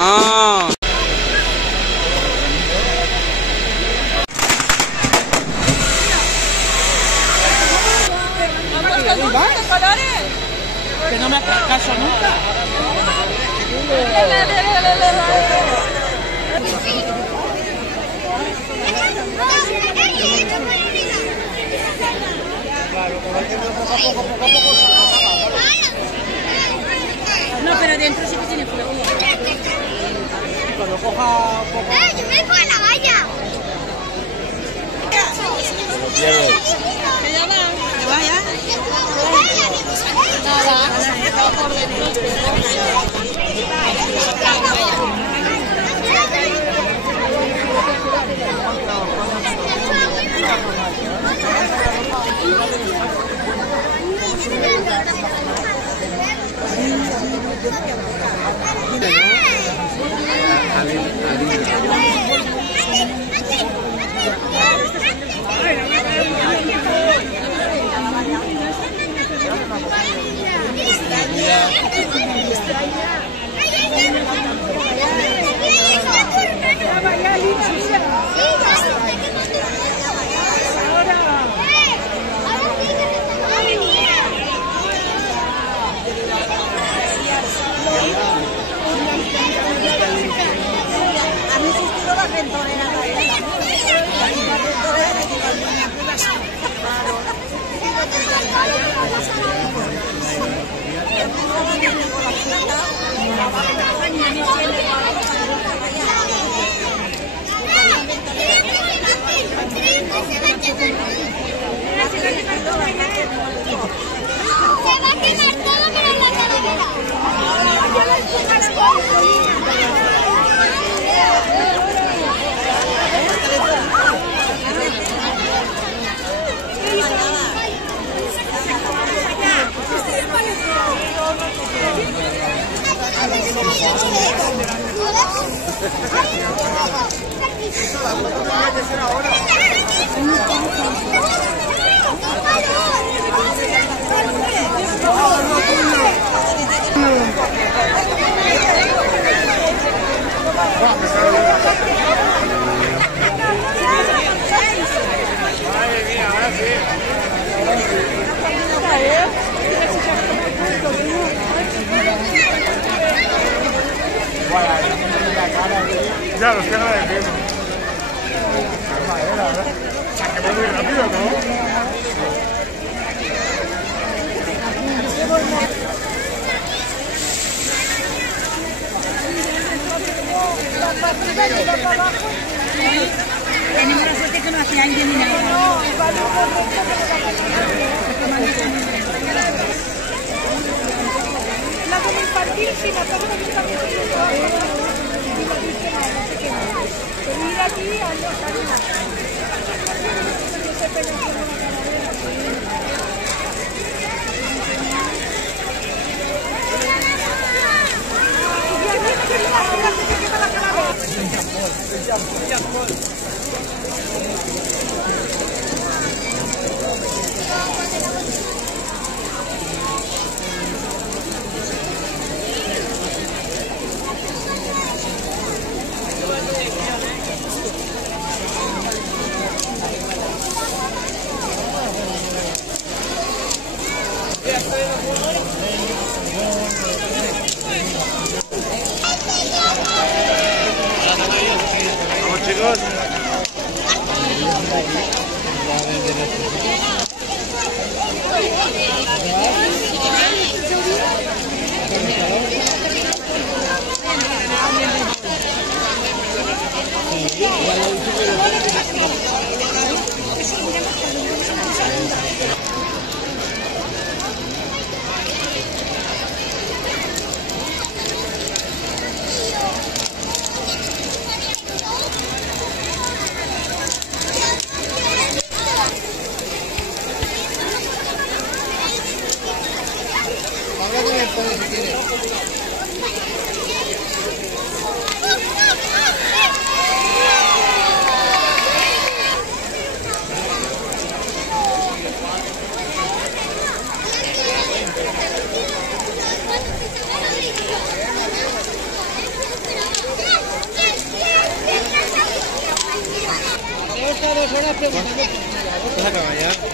Ah. Que no me hagas caso nunca. No, pero dentro sí que tiene fuego. Cuando coja un poco... ¡Yo me pongo la valla! Que ya va, que vaya. Nada, por dentro. Ya, los que no decimos. Es madera, ¿verdad? Que va muy rápido, ¿no? Tenemos la suerte que no hace alguien ni nada. La como infantil, sí, la como infantil. Venir aquí a los caminos. Habla con el poli si quiere. Llevo estas 2 horas preguntando. ¿Vas a acabar ya?